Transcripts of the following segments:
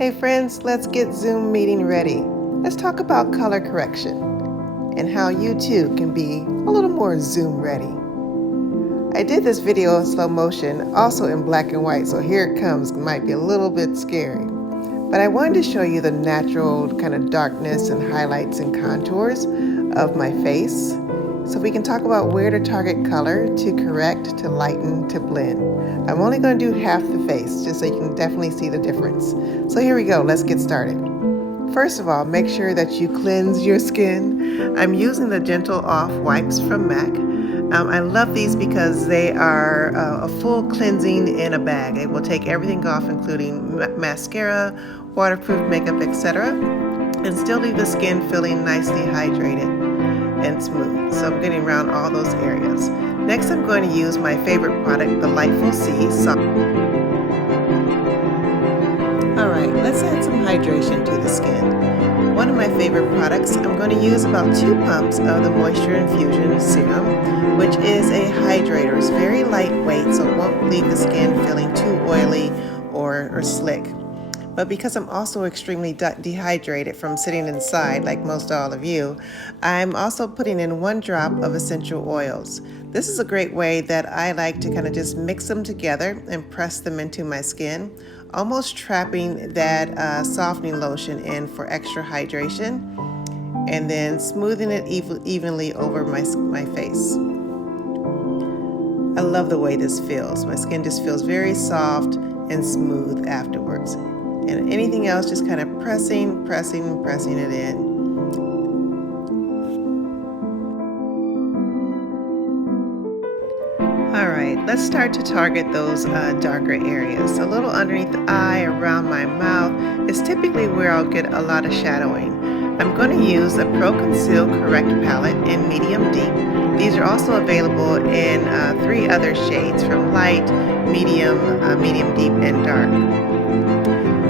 Hey friends, let's get Zoom meeting ready. Let's talk about color correction and how you too can be a little more Zoom ready. I did this video in slow motion, also in black and white, so here it comes. It might be a little bit scary. But I wanted to show you the natural kind of darkness and highlights and contours of my face. So we can talk about where to target color, to correct, to lighten, to blend. I'm only going to do half the face, just so you can definitely see the difference. So here we go, let's get started. First of all, make sure that you cleanse your skin. I'm using the Gentle Off wipes from MAC. I love these because they are a full cleansing in a bag. It will take everything off, including mascara, waterproof makeup, etc., and still leave the skin feeling nicely hydrated and smooth. So I'm getting around all those areas. Next, I'm going to use my favorite product, the Lightful C. Alright, let's add some hydration to the skin. One of my favorite products, I'm going to use about 2 pumps of the Moisture Infusion Serum, which is a hydrator. It's very lightweight, so it won't leave the skin feeling too oily or slick. But because I'm also extremely dehydrated from sitting inside, like most all of you, I'm also putting in 1 drop of essential oils. This is a great way that I like to kind of just mix them together and press them into my skin, almost trapping that softening lotion in for extra hydration, and then smoothing it evenly over my face. I love the way this feels. My skin just feels very soft and smooth afterwards. And anything else, just kind of pressing it in. All right, let's start to target those darker areas. A little underneath the eye, around my mouth is typically where I'll get a lot of shadowing. I'm going to use the Pro Conceal Correct palette in medium deep. These are also available in 3 other shades, from light, medium, medium deep, and dark.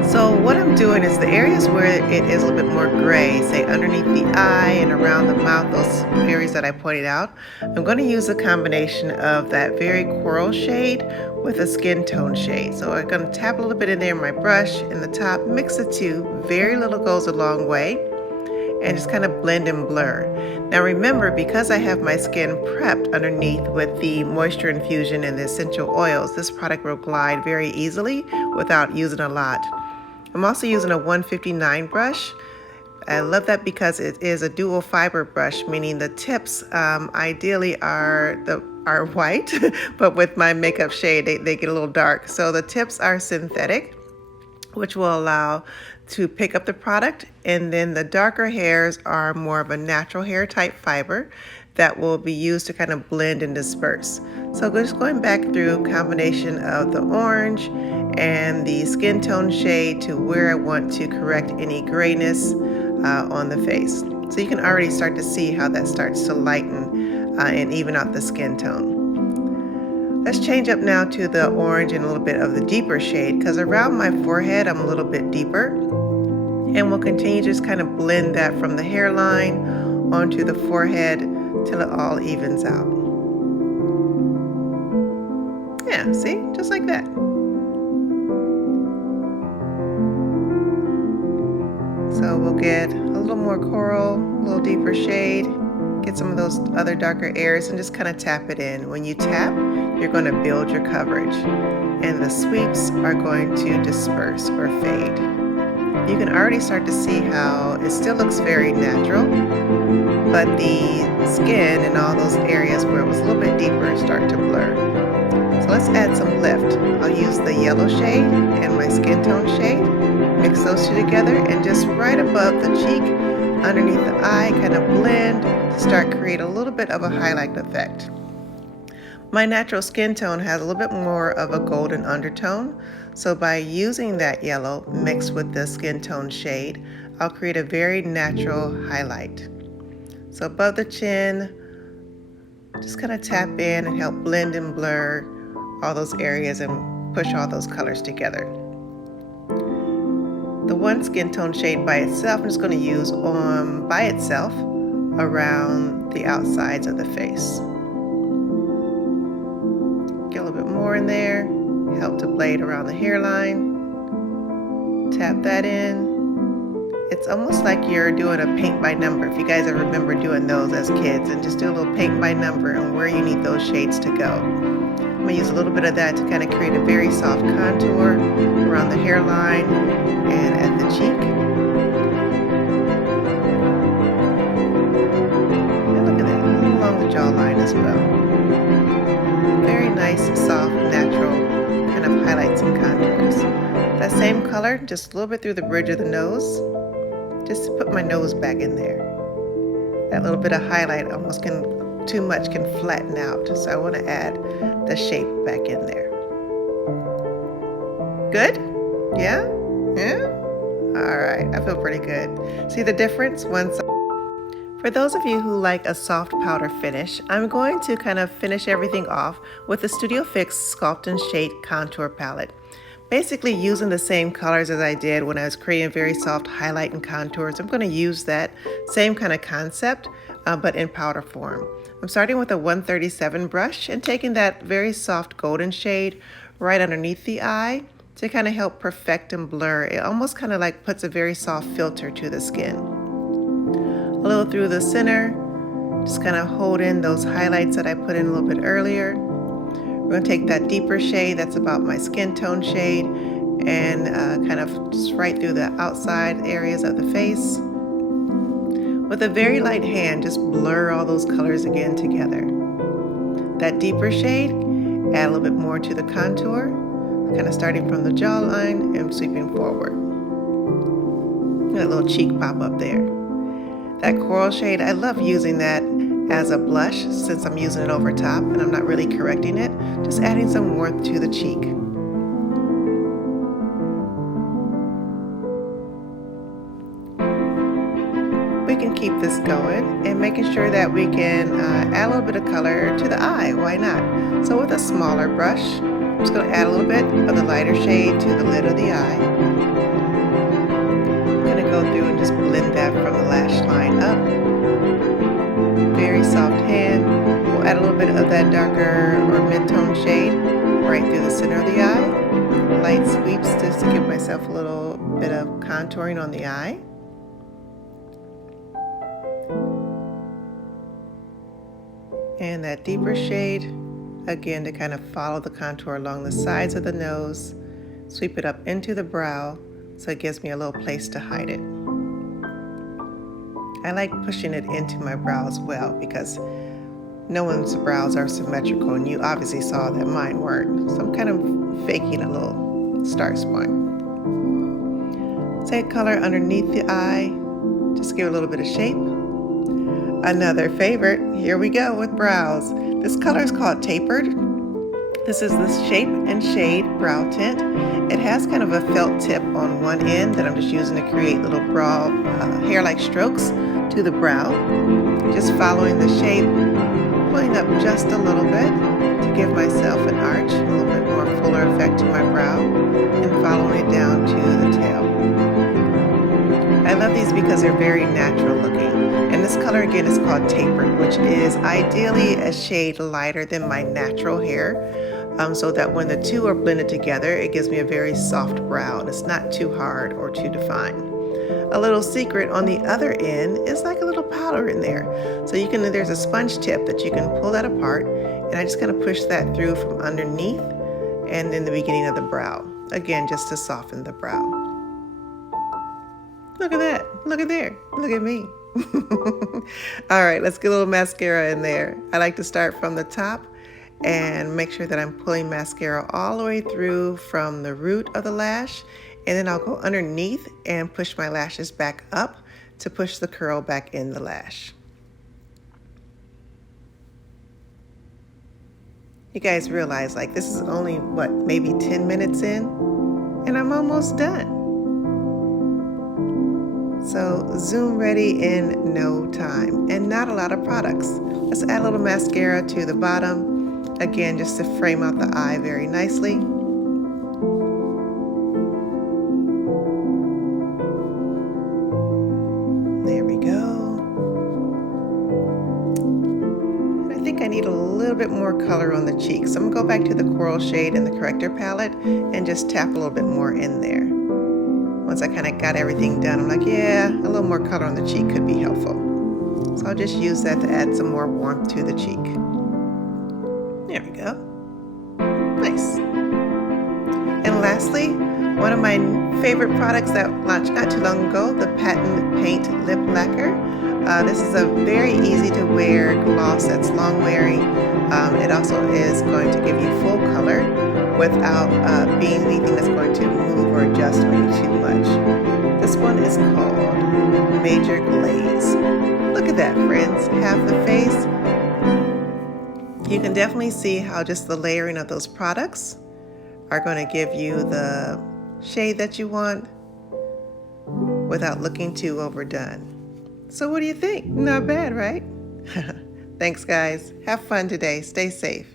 So what I'm doing is the areas where it is a little bit more gray, say underneath the eye and around the mouth, those areas that I pointed out, I'm going to use a combination of that very coral shade with a skin tone shade. So I'm going to tap a little bit in there in my brush in the top, mix the two, very little goes a long way, and just kind of blend and blur. Now remember, because I have my skin prepped underneath with the Moisture Infusion and the essential oils, this product will glide very easily without using a lot. I'm also using a 159 brush. I love that because it is a dual fiber brush, meaning the tips ideally are white, but with my makeup shade they get a little dark. So the tips are synthetic, which will allow to pick up the product, and then the darker hairs are more of a natural hair type fiber that will be used to kind of blend and disperse. So just going back through combination of the orange and the skin tone shade to where I want to correct any grayness on the face. So you can already start to see how that starts to lighten and even out the skin tone. Let's change up now to the orange and a little bit of the deeper shade, because around my forehead I'm a little bit deeper, and we'll continue to just kind of blend that from the hairline onto the forehead till it all evens out. Yeah, see? Just like that. So we'll get a little more coral, a little deeper shade, get some of those other darker areas, and just kind of tap it in. When you tap, you're going to build your coverage, and the sweeps are going to disperse or fade. You can already start to see how it still looks very natural, but the skin and all those areas where it was a little bit deeper start to blur. So let's add some lift. I'll use the yellow shade and my skin tone shade, mix those two together, and just right above the cheek, underneath the eye, kind of blend to start create a little bit of a highlight effect. My natural skin tone has a little bit more of a golden undertone, so by using that yellow mixed with the skin tone shade, I'll create a very natural highlight. So above the chin, just kind of tap in and help blend and blur all those areas and push all those colors together. The one skin tone shade by itself, I'm just going to use by itself around the outsides of the face. Get a little bit more in there, help to blade around the hairline. Tap that in. It's almost like you're doing a paint by number. If you guys ever remember doing those as kids, and just do a little paint by number and where you need those shades to go. I'm going to use a little bit of that to kind of create a very soft contour around the hairline and at the cheek. And look at that, along the jawline as well. Very nice, soft, natural kind of highlights and contours. That same color, just a little bit through the bridge of the nose, just to put my nose back in there. That little bit of highlight almost too much can flatten out, so I want to add the shape back in there. Good? Yeah? Yeah? All right, I feel pretty good. See the difference? For those of you who like a soft powder finish, I'm going to kind of finish everything off with the Studio Fix Sculpt and Shade Contour Palette. Basically using the same colors as I did when I was creating very soft highlight and contours. I'm going to use that same kind of concept, but in powder form. I'm starting with a 137 brush and taking that very soft golden shade right underneath the eye to kind of help perfect and blur. It almost kind of like puts a very soft filter to the skin. A little through the center, just kind of hold in those highlights that I put in a little bit earlier. We're going to take that deeper shade that's about my skin tone shade and kind of just right through the outside areas of the face. With a very light hand, just blur all those colors again together. That deeper shade, add a little bit more to the contour, kind of starting from the jawline and sweeping forward. That little cheek pop up there. That coral shade, I love using that as a blush since I'm using it over top and I'm not really correcting it, just adding some warmth to the cheek. We can keep this going and making sure that we can add a little bit of color to the eye, why not? So with a smaller brush, I'm just going to add a little bit of the lighter shade to the lid of the eye. I'm going to go through and just blend that from the lash line up. Very soft hand. We'll add a little bit of that darker or mid-tone shade right through the center of the eye. Light sweeps just to give myself a little bit of contouring on the eye. And that deeper shade, again, to kind of follow the contour along the sides of the nose, sweep it up into the brow so it gives me a little place to hide it. I like pushing it into my brow as well because no one's brows are symmetrical, and you obviously saw that mine weren't. So I'm kind of faking a little star spine. Take color underneath the eye, just give it a little bit of shape. Another favorite, here we go with brows. This color is called Tapered. This is the Shape and Shade Brow Tint. It has kind of a felt tip on one end that I'm just using to create little brow hair-like strokes to the brow. Just following the shape, pulling up just a little bit to give myself an arch, a little bit more fuller effect to my brow, and following it down to the tail. I love these because they're very natural looking. And this color again is called Tapered, which is ideally a shade lighter than my natural hair. So that when the two are blended together, it gives me a very soft brow, and it's not too hard or too defined. A little secret on the other end is like a little powder in there. So there's a sponge tip that you can pull that apart, and I just kind of push that through from underneath and in the beginning of the brow. Again, just to soften the brow. Look at that, look at there, look at me. All right, let's get a little mascara in there. I like to start from the top and make sure that I'm pulling mascara all the way through from the root of the lash, and then I'll go underneath and push my lashes back up to push the curl back in the lash. You guys realize like this is only what, maybe 10 minutes in, and I'm almost done. So zoom ready in no time, and not a lot of products. Let's add a little mascara to the bottom. Again, just to frame out the eye very nicely. There we go. I think I need a little bit more color on the cheeks. So I'm gonna go back to the coral shade in the corrector palette and just tap a little bit more in there. Once I kind of got everything done, I'm like, yeah, a little more color on the cheek could be helpful. So I'll just use that to add some more warmth to the cheek. There we go. Nice. And lastly, one of my favorite products that launched not too long ago, the Patent Paint Lip Lacquer. This is a very easy to wear gloss that's long wearing. It also is going to give you full color without being anything that's going to move or adjust on you too much. This one is called Major Glaze. Look at that, friends, half the face. You can definitely see how just the layering of those products are going to give you the shade that you want without looking too overdone. So what do you think? Not bad, right? Thanks, guys. Have fun today. Stay safe.